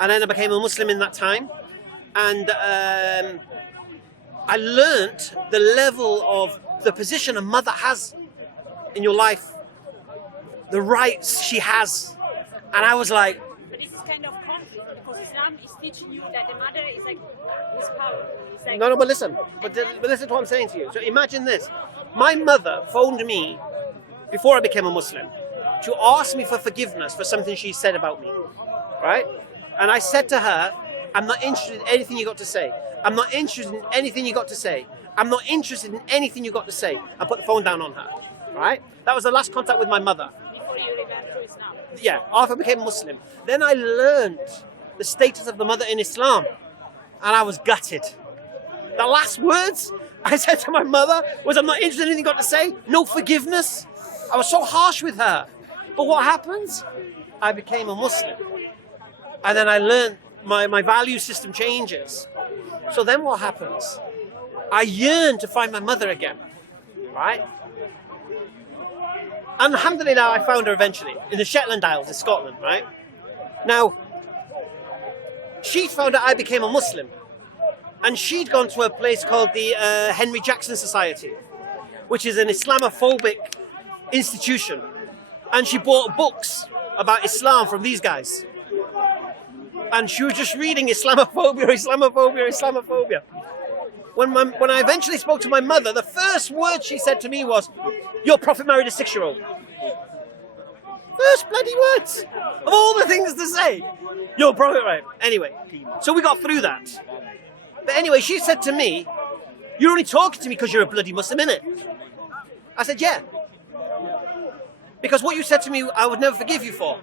And then I became a Muslim in that time. And I learnt the level of the position a mother has in your life, the rights she has. And I was like... But this is kind of conflict, because Islam is teaching you that the mother is like, is powerful. Like... No, but listen. But listen to what I'm saying to you. So imagine this. My mother phoned me before I became a Muslim to ask me for forgiveness for something she said about me, right? And I said to her, I'm not interested in anything you got to say. I'm not interested in anything you got to say. I'm not interested in anything you got to say. I put the phone down on her, right? That was the last contact with my mother. Before you returned to Islam. Yeah, after I became Muslim. Then I learned the status of the mother in Islam, and I was gutted. The last words I said to my mother was, I'm not interested in anything you got to say. No forgiveness. I was so harsh with her. But what happens? I became a Muslim. And then I learned my value system changes. So then what happens? I yearn to find my mother again, right? And alhamdulillah, I found her eventually in the Shetland Isles in Scotland, right? Now, she found out I became a Muslim. And she'd gone to a place called the Henry Jackson Society, which is an Islamophobic institution. And she bought books about Islam from these guys. And she was just reading Islamophobia, Islamophobia, Islamophobia. When I eventually spoke to my mother, the first word she said to me was, your prophet married a 6-year-old. First bloody words of all the things to say. Your prophet, right? Anyway, so we got through that. But anyway, she said to me, you're only talking to me because you're a bloody Muslim, innit? I said, yeah. Because what you said to me, I would never forgive you for.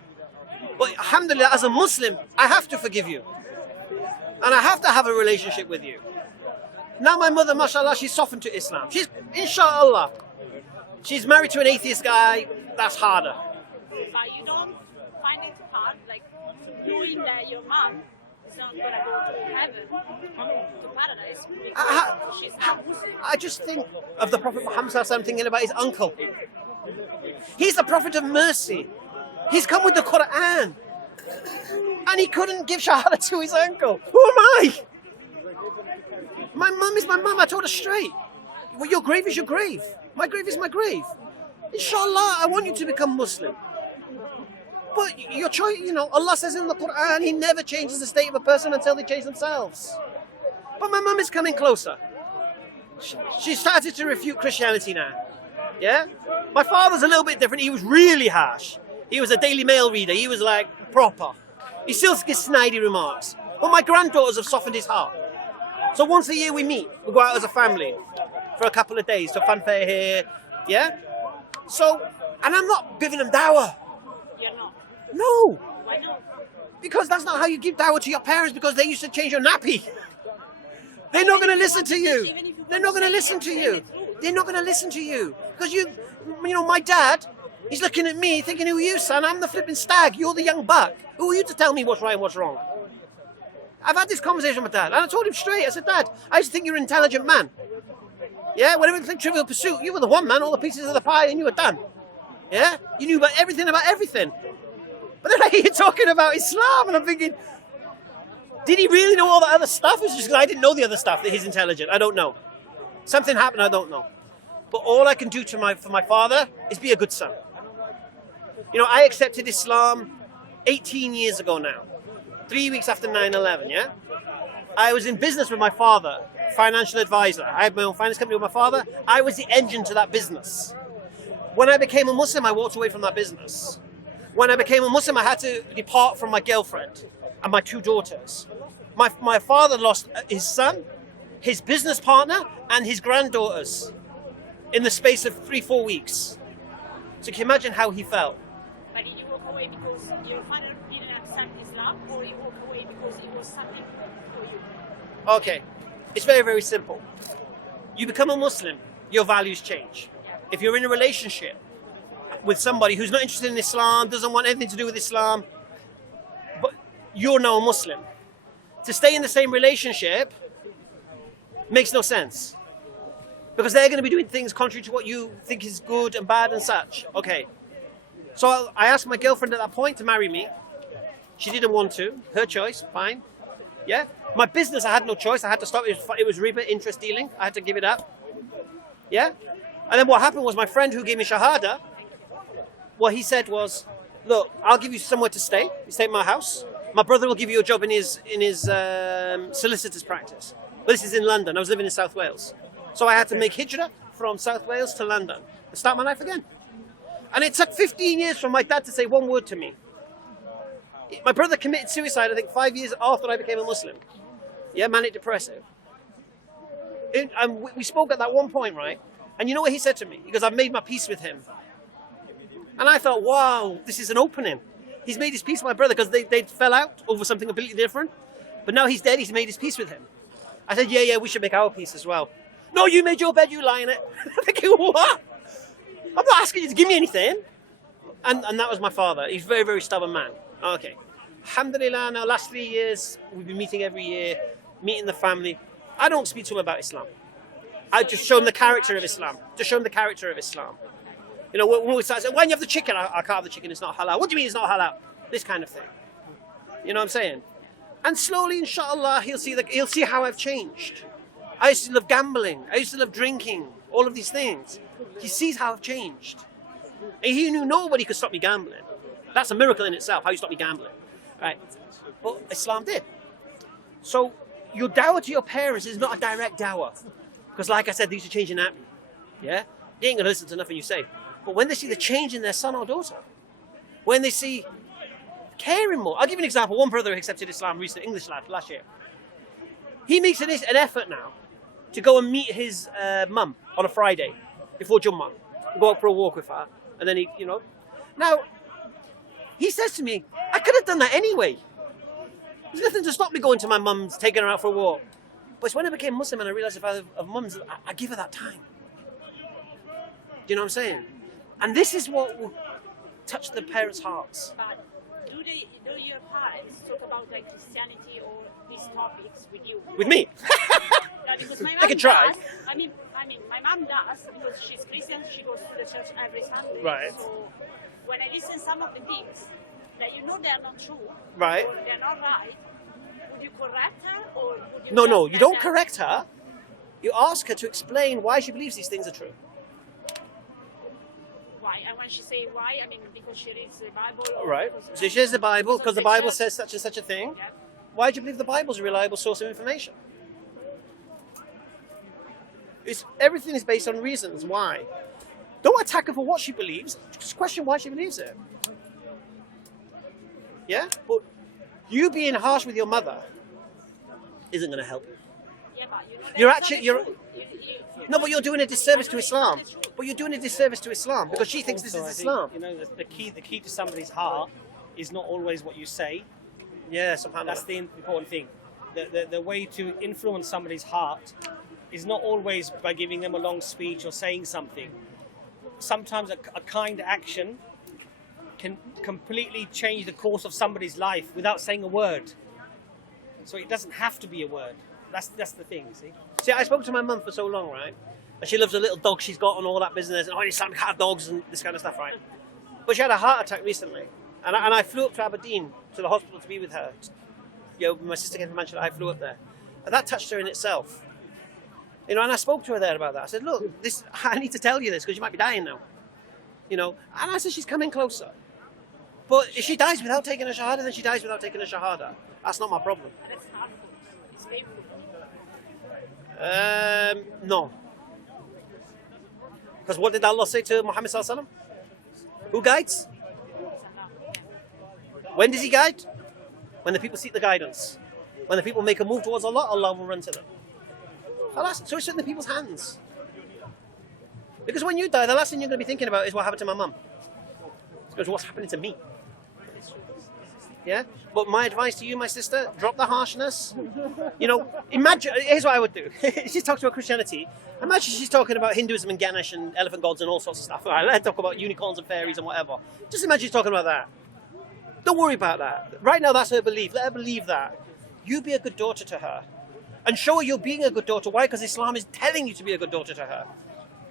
But alhamdulillah, as a Muslim, I have to forgive you. And I have to have a relationship with you. Now my mother, mashallah, she's softened to Islam. She's, inshallah, she's married to an atheist guy. That's harder. But you don't find it hard, like, knowing that your mom is not going to go to heaven, to paradise, because she's not Muslim. I just think of the Prophet Muhammad sallallahu alaihi wasallam, thinking about his uncle. He's the Prophet of mercy. He's come with the Quran. And he couldn't give shahada to his uncle. Who am I? My mum is my mum. I told her straight. Well, your grave is your grave. My grave is my grave. Inshallah, I want you to become Muslim. But your choice, you know, Allah says in the Quran, He never changes the state of a person until they change themselves. But my mum is coming closer. She started to refute Christianity now. Yeah? My father's a little bit different. He was really harsh. He was a Daily Mail reader. He was like proper. He still gives snidey remarks. But my granddaughters have softened his heart. So once a year we meet. We go out as a family for a couple of days to fanfare here. Yeah? So, and I'm not giving them dawah. You're not. No. Why not? Because that's not how you give dawah to your parents, because they used to change your nappy. They're not going to listen to you. They're not going to listen to you. They're not going to listen to you. Because you know, my dad, he's looking at me thinking, who are you, son? I'm the flipping stag. You're the young buck. Who are you to tell me what's right and what's wrong? I've had this conversation with Dad, and I told him straight. I said, Dad, I just think you're an intelligent man. Yeah, whenever you played Trivial Pursuit, you were the one man, all the pieces of the pie, and you were done. Yeah? You knew about everything. But then I hear you talking about Islam, and I'm thinking, did he really know all the other stuff? It's just because I didn't know the other stuff that he's intelligent. I don't know. Something happened, I don't know. But all I can do for my father is be a good son. You know, I accepted Islam 18 years ago now. 3 weeks after 9/11, yeah? I was in business with my father, financial advisor. I had my own finance company with my father. I was the engine to that business. When I became a Muslim, I walked away from that business. When I became a Muslim, I had to depart from my girlfriend and my 2 daughters. My father lost his son, his business partner, and his granddaughters in the space of 3-4 weeks. So can you imagine how he felt? But did you walk away because your father didn't accept Islam, or you walk away because it was something for you? Okay, it's very, very simple. You become a Muslim, your values change. If you're in a relationship with somebody who's not interested in Islam, doesn't want anything to do with Islam, but you're now a Muslim, to stay in the same relationship makes no sense. Because they're going to be doing things contrary to what you think is good and bad and such. Okay. So I asked my girlfriend at that point to marry me. She didn't want to. Her choice, fine. Yeah. My business, I had no choice. I had to stop. It was riba, interest dealing. I had to give it up. Yeah. And then what happened was my friend who gave me shahada, what he said was, look, I'll give you somewhere to stay. You stay at my house. My brother will give you a job in his solicitor's practice. But this is in London. I was living in South Wales. So I had to make hijrah from South Wales to London and start my life again. And it took 15 years for my dad to say one word to me. My brother committed suicide, I think, 5 years after I became a Muslim. Yeah, manic depressive. And we spoke at that one point, right? And you know what he said to me? He goes, I've made my peace with him. And I thought, wow, this is an opening. He's made his peace with my brother because they fell out over something completely different. But now he's dead, he's made his peace with him. I said, yeah, we should make our peace as well. No, you made your bed, you lie in it. I'm thinking, what? I'm not asking you to give me anything. And that was my father. He's a very, very stubborn man. Okay. Alhamdulillah, now last 3 years, we've been meeting every year, meeting the family. I don't speak to him about Islam. I just show him the character of Islam. Just show him the character of Islam. You know, when we start saying, why do you have the chicken? I can't have the chicken, it's not halal. What do you mean it's not halal? This kind of thing. You know what I'm saying? And slowly, inshallah, he'll see how I've changed. I used to love gambling. I used to love drinking. All of these things. He sees how I've changed. And he knew nobody could stop me gambling. That's a miracle in itself, how you stop me gambling. Right? But Islam did. So, your dawah to your parents is not a direct dawah. Because like I said, these are changing nappy. Yeah? They ain't going to listen to nothing you say. But when they see the change in their son or daughter, when they see caring more. I'll give you an example. One brother accepted Islam recently, English lad, last year. He makes an effort now to go and meet his mum on a Friday before Jummah. Go out for a walk with her. And then he, you know. Now, he says to me, I could have done that anyway. There's nothing to stop me going to my mum's, taking her out for a walk. But it's when I became Muslim and I realised if I have mums, I give her that time. Do you know what I'm saying? And this is what will touch the parents' hearts. But do your parents talk about like Christianity or these topics with you? With me? Yeah, because my mom I can try. does. I mean, my mom does because she's Christian. She goes to the church every Sunday. Right. So when I listen some of the things that you know they are not true, Right. or they are not right, would you correct her or would you? No, just you don't let correct her. You ask her to explain why she believes these things are true. Why? And when she say why, I mean because she reads the Bible. Or Right. because- So she has the Bible because the Bible church- says such and such a thing. Yeah. Why do you believe the Bible's a reliable source of information? Everything is based on reasons why. Don't attack her for what she believes. Just question why she believes it. Yeah? But you being harsh with your mother isn't going to help. Yeah, but you know You're that's actually- not you're- true. No, but you're doing a disservice to It's Islam. not the truth. But you're doing a disservice to Islam because she thinks this Also, is I Islam. think, you know, the key to somebody's heart is not always what you say. Yeah, subhanAllah. That's the important thing. The way to influence somebody's heart is not always by giving them a long speech or saying something. Sometimes a kind action can completely change the course of somebody's life without saying a word. So it doesn't have to be a word. That's the thing, see? See, I spoke to my mum for so long, right? And she loves a little dog she's got and all that business. And Islam can't have dogs and this kind of stuff, right? But she had a heart attack recently. And I flew up to Aberdeen to the hospital to be with her. You know, my sister came from Manchester, I flew up there. And that touched her in itself. You know, and I spoke to her there about that. I said, look, I need to tell you this because you might be dying now. You know, and I said, she's coming closer. But if she dies without taking a shahada, then she dies without taking a shahada. That's not my problem. And it's hard. It's painful. No. Because what did Allah say to Muhammad sallallahu alaihi wasallam? Who guides? When does he guide? When the people seek the guidance. When the people make a move towards Allah, Allah will run to them. So it's in the people's hands. Because when you die, the last thing you're going to be thinking about is what happened to my mum. Because what's happening to me? Yeah? But my advice to you, my sister, drop the harshness. You know, imagine, here's what I would do. She's talking about Christianity. Imagine she's talking about Hinduism and Ganesh and elephant gods and all sorts of stuff. All right, let's talk about unicorns and fairies and whatever. Just imagine she's talking about that. Don't worry about that. Right now, that's her belief. Let her believe that. You be a good daughter to her. And show her you're being a good daughter. Why? Because Islam is telling you to be a good daughter to her.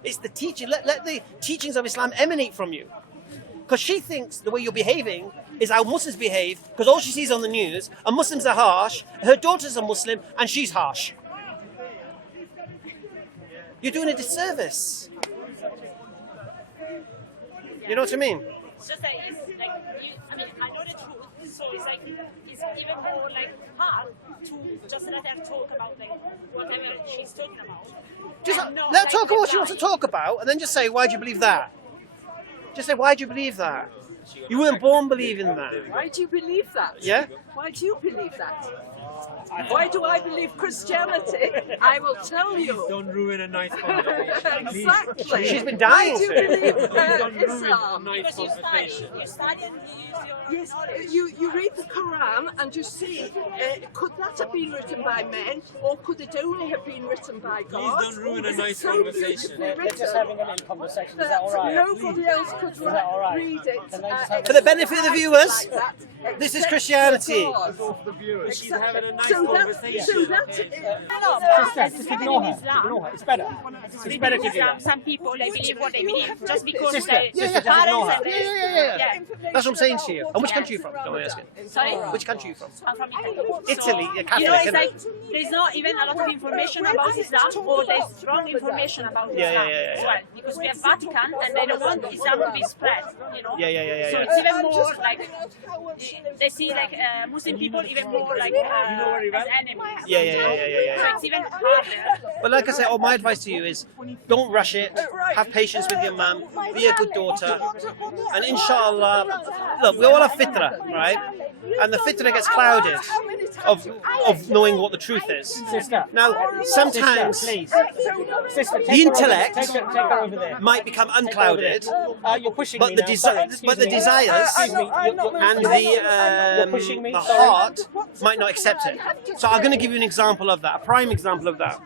It's the teaching. Let the teachings of Islam emanate from you. Because she thinks the way you're behaving is how Muslims behave, because all she sees on the news, and Muslims are harsh, her daughter's a Muslim, and she's harsh. You're doing a disservice. You know what I mean? It's just like, it's like I know the truth, so it's like, it's even more like hard to just let her talk about like whatever she's talking about. Just And not, let her like, talk about what she wants to reply. talk about, and then just say, why do you believe that? Just say, why do you believe that? You weren't born believing that. Why do you believe that? Yeah? Why do you believe that? Why do I believe Christianity? I will tell you. Don't ruin a nice conversation. Exactly. She's been dying Why do you to. believe Don't ruin a Islam? nice Because conversation. you study and you use your Yes, knowledge. you read the Quran and you see, could that have been written by men, or could it only have been written by God? don't ruin a Is it nice so conversation. beautifully They're just written having a little conversation. Is that all that right? nobody else could all right? read it. Can they just have For the benefit of the viewers, like that, this is except Christianity. God. The viewers, she's having a nice So conversation. that's Just ignore her. Ignore her. It's better. It's better to do that. Some people they believe what they believe just because Sister, they sister, just ignore her. Yeah. That's what I'm saying to you. And which country are you from? Don't mind asking. Sorry? Which country are you from? I'm from Italy. Italy, you're Catholic, You know, it's isn't like it? there's not even a lot of information about Islam, or there's wrong information about Islam yeah. as well. Because we have Vatican and they don't want Islam to be spread, you know. Yeah. So it's even more like they see like Muslim people even more like as enemies. Yeah. So it's even harder. But like I say, my advice to you is don't rush it. Have patience with your mum. Be a good daughter. And inshallah, look, we all have fitra, right? And the fitra gets clouded of knowing what the truth is. Sister. Now, sometimes Please. Sister, take the her over there. intellect Take her over there. might become unclouded, You're pushing but me the now. Sorry, excuse me. desires Excuse me. and You're pushing me. the Sorry. heart might not accept it. So I'm going to give you an example of that, a prime example of that.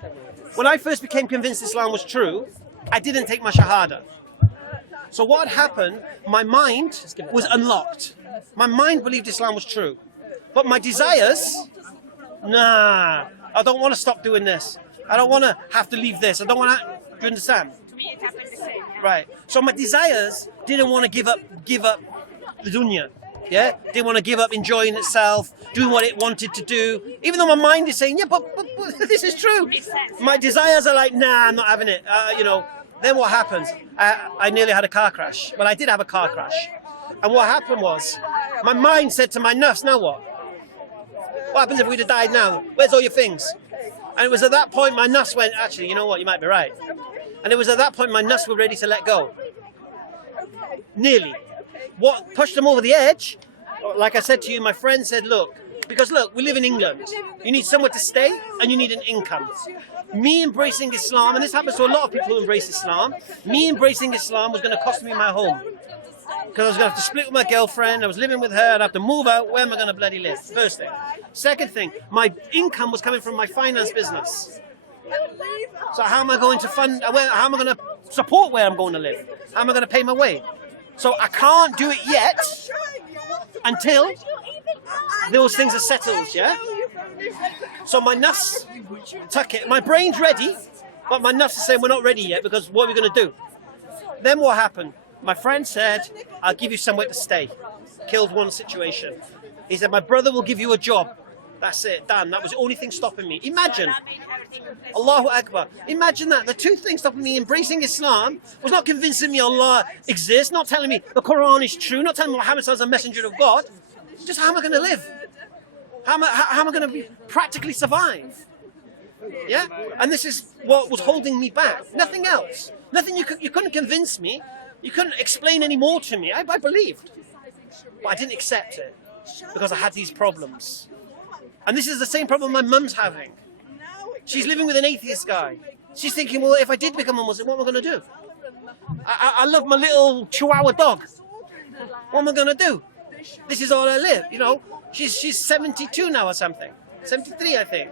When I first became convinced Islam was true, I didn't take my shahada. So what had happened, my mind was unlocked. My mind believed Islam was true. But my desires, nah, I don't want to stop doing this. I don't want to have to leave this. I don't want to, do you understand? To me, it happened the same. Right. So my desires didn't want to give up the dunya. Yeah? Didn't want to give up enjoying itself, doing what it wanted to do. Even though my mind is saying, yeah, but this is true. Makes sense. My desires are like, nah, I'm not having it. Then what happens? I nearly had a car crash. Well, I did have a car crash. And what happened was, my mind said to my nafs, now what? What happens if we'd have died now? Where's all your things? And it was at that point my nafs went, actually, you know what, you might be right. And it was at that point my nafs were ready to let go. Nearly. What pushed them over the edge, like I said to you, my friend said, look, we live in England. You need somewhere to stay and you need an income. Me embracing Islam, and this happens to a lot of people who embrace Islam, me embracing Islam was going to cost me my home. Because I was going to have to split with my girlfriend, I was living with her, I'd have to move out, where am I going to bloody live? First thing. Second thing, my income was coming from my finance business. So how am I going to fund, how am I going to support where I'm going to live? How am I going to pay my way? So I can't do it yet until those things are settled, yeah? So my nafs, tuck it, my brain's ready, but my nafs is saying we're not ready yet because what are we going to do? Then what happened? My friend said, I'll give you somewhere to stay. Killed one situation. He said, my brother will give you a job. That's it, done. That was the only thing stopping me. Imagine. That made everything less. Allahu Akbar. Imagine that. The two things stopping me embracing Islam was not convincing me Allah exists, not telling me the Quran is true, not telling me Muhammad is a messenger of God. Just how am I going to live? How am I going to practically survive? Yeah? And this is what was holding me back. Nothing else. Nothing you couldn't convince me. You couldn't explain any more to me. I believed. But I didn't accept it because I had these problems. And this is the same problem my mum's having. She's living with an atheist guy. She's thinking, well, if I did become a Muslim, what am I going to do? I love my little Chihuahua dog. What am I going to do? This is all I live, you know. She's 72 now or something. 73, I think.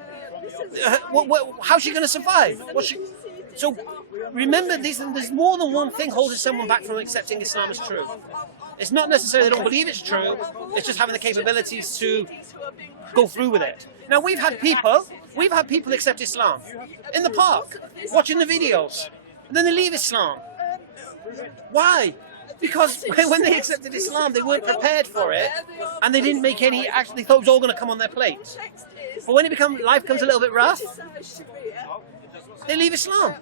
How's she going to survive? So remember, there's more than one thing holding someone back from accepting Islam as true. It's not necessarily they don't believe it's true. It's just having the capabilities to go through with it. Now we've had people accept Islam in the park, watching the videos, and then they leave Islam. Why? Because when they accepted Islam, they weren't prepared for it, and they didn't make any. Actually, they thought it was all going to come on their plate. But when life becomes a little bit rough, they leave Islam.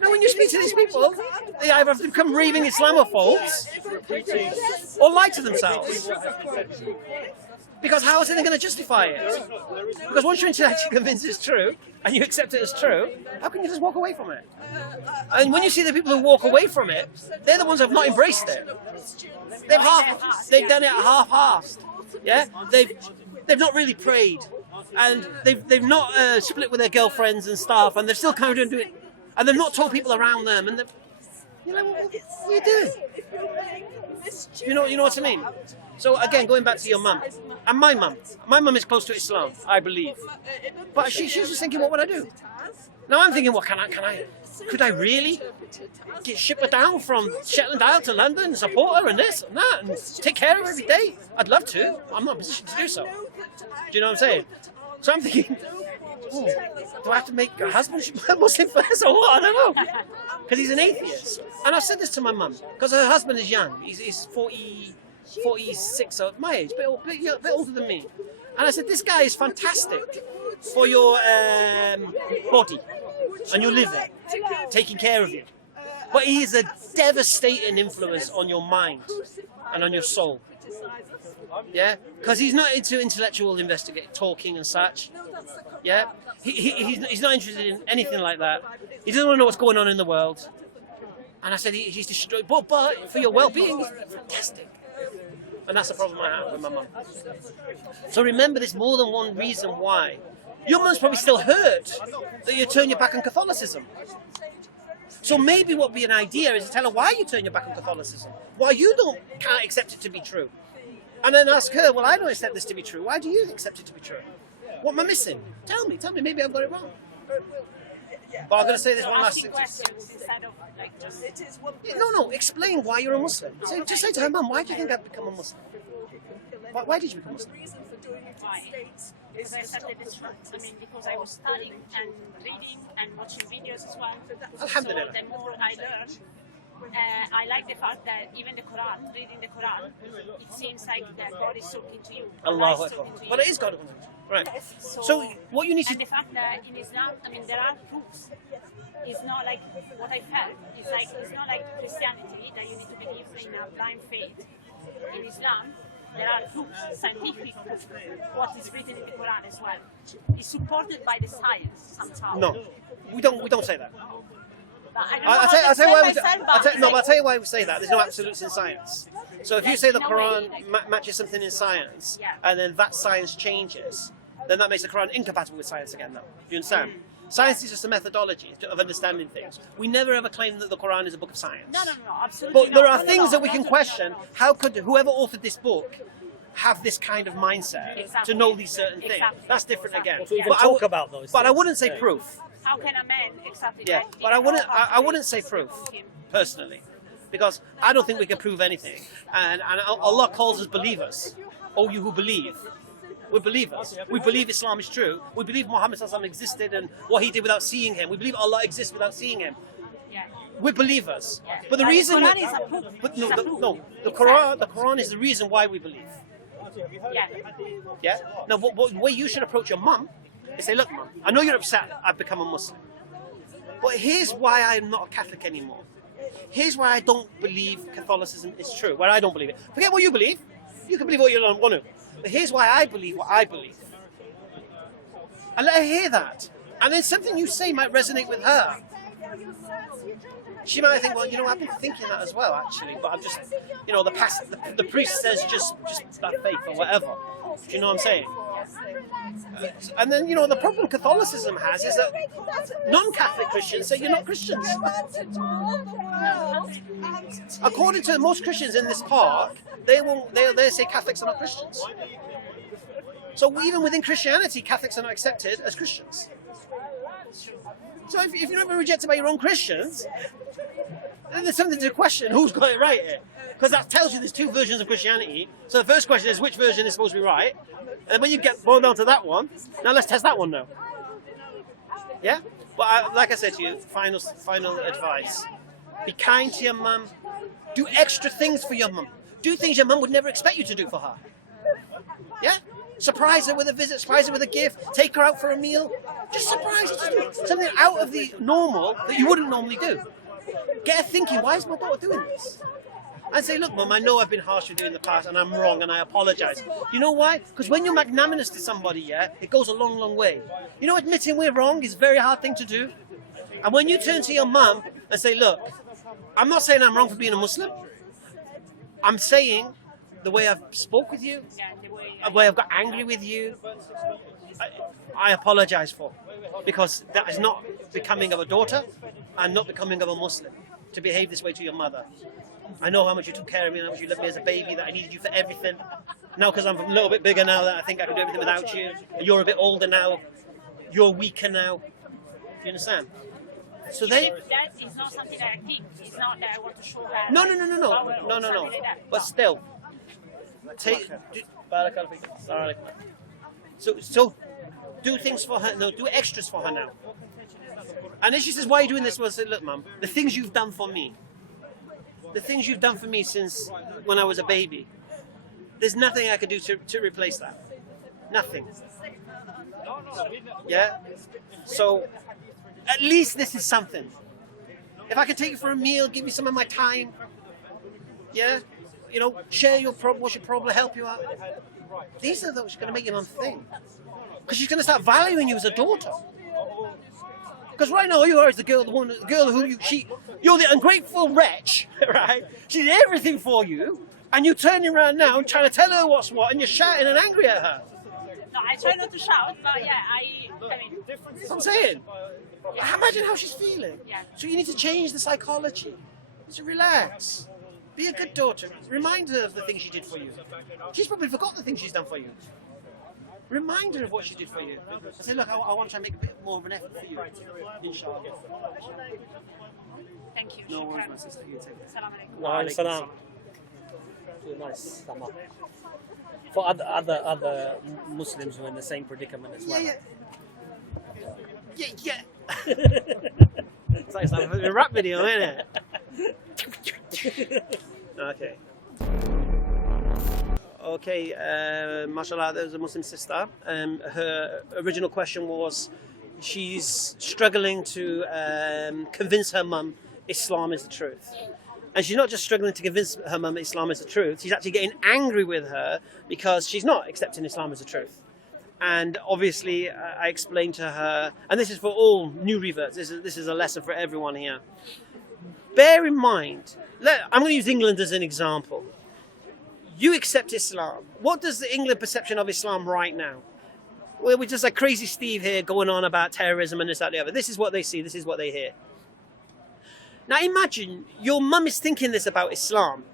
Now, when you speak to these people, they either have to become raving Islamophobes or lie to themselves. Because how else are they going to justify it? Because once you're intellectually convinced it's true, and you accept it as true, how can you just walk away from it? And when you see the people who walk away from it, they're the ones who have not embraced it. They've done it half-assed. Yeah, they've not really prayed, and they've not split with their girlfriends and stuff, and they've still carried on doing it, and they've not told people around them, and you're like, what are you doing? You know what I mean? So again, going back to your mum, and my mum is close to Islam, I believe, but she's just thinking, what would I do? Now I'm thinking, what could I really ship her down from Shetland Isle to London and support her and this and that and take care of her every day? I'd love to. I'm not in a position to do so. Do you know what I'm saying? So I'm thinking, do I have to make her husband Muslim first or what? I don't know. Because he's an atheist. And I've said this to my mum, because her husband is young. He's 46, so my age, a bit older than me. And I said, this guy is fantastic for your body and your liver, taking care of you. But he is a devastating influence on your mind and on your soul. Yeah? Because he's not into intellectual talking and such. Yeah? He's not interested in anything like that. He doesn't want to know what's going on in the world. And I said, he's destroyed. But for your well-being, he's fantastic. And that's the problem I have with my mum. So remember, there's more than one reason why. Your mum's probably still hurt that you turn your back on Catholicism. So maybe what would be an idea is to tell her why you turn your back on Catholicism. Why you can't accept it to be true. And then ask her, well, I don't accept this to be true. Why do you accept it to be true? What am I missing? Tell me, maybe I've got it wrong. But I'm going to say this one last thing. No, explain why you're a Muslim. Just say to her, Mum, why do you think I've become a Muslim? Why did you become a Muslim? Because I accepted this because I was studying and reading and watching videos as well. Alhamdulillah. So the more I learn, I like the fact that even the Quran, reading the Quran, it seems like that God is talking to you. Allah Akbar. But it is God. Right. So what you need to... And the fact that in Islam, there are proofs. It's not like what I felt. It's not like Christianity, that you need to believe in a blind faith. In Islam, there are proofs, scientific proofs, what is written in the Quran as well. It's supported by the science somehow. No, we don't say that. I'll tell you why we say that. There's no absolutes in science. So if you say the Quran matches something in science, and then that science changes, then that makes the Quran incompatible with science again now. Do you understand? Science is just a methodology of understanding things. We never ever claim that the Quran is a book of science. No, absolutely. But there are things that we can question. How could whoever authored this book have this kind of mindset to know these certain things? That's different again. So we can talk about those. But I wouldn't say proof. How can a man exactly? Yeah, but I wouldn't say proof personally, because I don't think we can prove anything. And Allah calls us believers. Oh, you who believe. We're believers. We believe Islam is true. We believe Muhammad existed and what he did without seeing him. We believe Allah exists without seeing him. We're believers. But the reason the Quran is the reason why we believe. Yeah. Now, what way you should approach your mum is say, look, Mum, I know you're upset I've become a Muslim, but here's why I'm not a Catholic anymore. Here's why I don't believe Catholicism is true. Why I don't believe it. Forget what you believe. You can believe what you don't want to. But here's why I believe what I believe. And let her hear that. And then something you say might resonate with her. She might think, well, I've been thinking that as well, actually. But I'm just, the priest says just that faith or whatever. Do you know what I'm saying? And then, the problem Catholicism has is that non-Catholic Christians say you're not Christians. According to most Christians in this park, they say Catholics are not Christians. So even within Christianity, Catholics are not accepted as Christians. So if you're not rejected by your own Christians, then there's something to question who's got it right here. Because that tells you there's two versions of Christianity. So the first question is, which version is supposed to be right? And when you get boiled down to that one, now let's test that one now. Yeah? But like I said to you, final advice. Be kind to your mum. Do extra things for your mum. Do things your mum would never expect you to do for her. Yeah? Surprise her with a visit, surprise her with a gift, take her out for a meal. Just surprise her. Just do something out of the normal that you wouldn't normally do. Get her thinking, why is my daughter doing this? And say, look, Mum, I know I've been harsh with you in the past and I'm wrong and I apologize. You know why? Because when you're magnanimous to somebody, yeah, it goes a long, long way. You know, admitting we're wrong is a very hard thing to do. And when you turn to your mum and say, look, I'm not saying I'm wrong for being a Muslim. I'm saying the way I've spoke with you, the way I've got angry with you, I apologize for. Because that is not becoming of a daughter and not becoming of a Muslim to behave this way to your mother. I know how much you took care of me, how much you loved me as a baby, that I needed you for everything. Now, because I'm a little bit bigger now, that I think I can do everything without you. You're a bit older now. You're weaker now. You understand? So they. That is not something that I think. It's not that I want to show her. No. But still, So do things for her. No, do extras for her now. And then she says, "Why are you doing this?" Well, I said, "Look, Mum, the things you've done for me." The things you've done for me since when I was a baby, there's nothing I could do to replace that. Nothing. Yeah? So, at least this is something. If I can take you for a meal, give you some of my time, yeah? You know, share your problem, what's your problem, help you out. These are those going to make your mum think. Because she's going to start valuing you as a daughter. Because right now you are as the girl who you're the ungrateful wretch, right? She did everything for you, and you're turning around now and trying to tell her what's what, and you're shouting and angry at her. No, I try not to shout, but yeah, I mean... That's what I'm saying. Imagine how she's feeling. Yeah. So you need to change the psychology. So relax. Be a good daughter. Remind her of the things she did for you. She's probably forgot the things she's done for you. Remind her of what she did for you. I say, look, I want to try and make a bit more of an effort for you. Inshallah. Thank you. No worries, Shukran. my sister. You take it. Assalamu alaikum. Wa alaikum salam. Nice. Tamam. For other Muslims who are in the same predicament as well. Yeah. It's like a rap video, isn't it? Okay. Okay, mashallah, there's a Muslim sister. Her original question was, she's struggling to convince her mum Islam is the truth. And she's not just struggling to convince her mum Islam is the truth, she's actually getting angry with her because she's not accepting Islam as the truth. And obviously, I explained to her, and this is for all new reverts, this is a lesson for everyone here. Bear in mind, I'm going to use England as an example. You accept Islam. What does the England perception of Islam right now? Well, we're just like crazy Steve here going on about terrorism and this, that, the other. This is what they see, this is what they hear. Now imagine your mum is thinking this about Islam,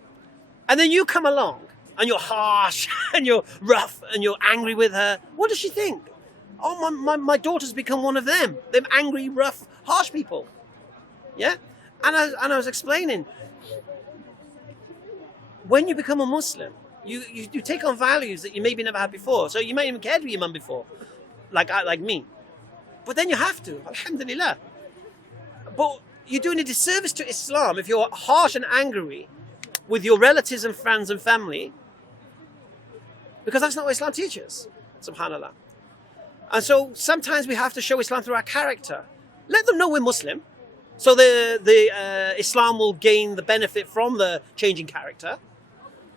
and then you come along and you're harsh and you're rough and you're angry with her. What does she think? Oh, my daughter's become one of them. Them angry, rough, harsh people. Yeah? And I was explaining, when you become a Muslim, you take on values that you maybe never had before. So you might even cared for your mum before, like me. But then you have to, alhamdulillah. But you're doing a disservice to Islam if you're harsh and angry with your relatives and friends and family, because that's not what Islam teaches, subhanallah. And so sometimes we have to show Islam through our character. Let them know we're Muslim, so the Islam will gain the benefit from the changing character.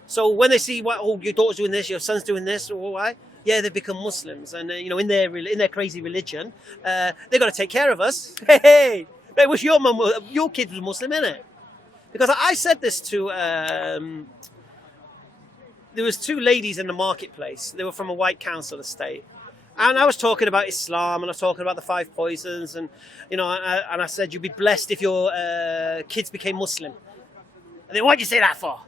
So when they see, oh, your daughter's doing this, your son's doing this, or why? Yeah, they've become Muslims, and in their crazy religion, they've got to take care of us. Hey, they wish your kid was Muslim, innit? Because I said this to, there was two ladies in the marketplace. They were from a white council estate. And I was talking about Islam, and I was talking about the 5 poisons, and I said, you'd be blessed if your kids became Muslim. And then, why'd you say that for?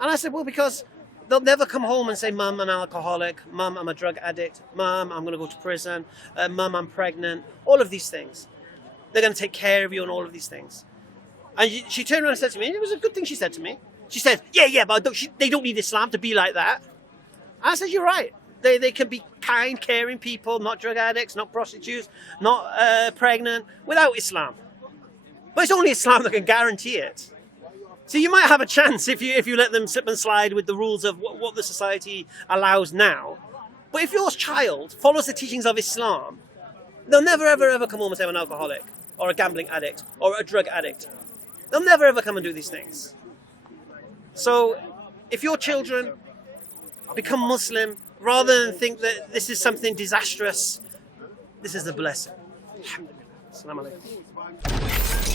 And I said, well, because they'll never come home and say, Mum, I'm an alcoholic. Mum, I'm a drug addict. Mum, I'm going to go to prison. Mum, I'm pregnant. All of these things. They're going to take care of you and all of these things. And she turned around and said to me, and it was a good thing she said to me. She said, yeah, but they don't need Islam to be like that. And I said, you're right. They can be kind, caring people, not drug addicts, not prostitutes, not pregnant, without Islam. But it's only Islam that can guarantee it. So you might have a chance if you let them slip and slide with the rules of what the society allows now. But if your child follows the teachings of Islam, they'll never ever come home and say I'm an alcoholic or a gambling addict or a drug addict. They'll never ever come and do these things. So if your children become Muslim, rather than think that this is something disastrous, this is a blessing. Alhamdulillah. Assalamu alaikum.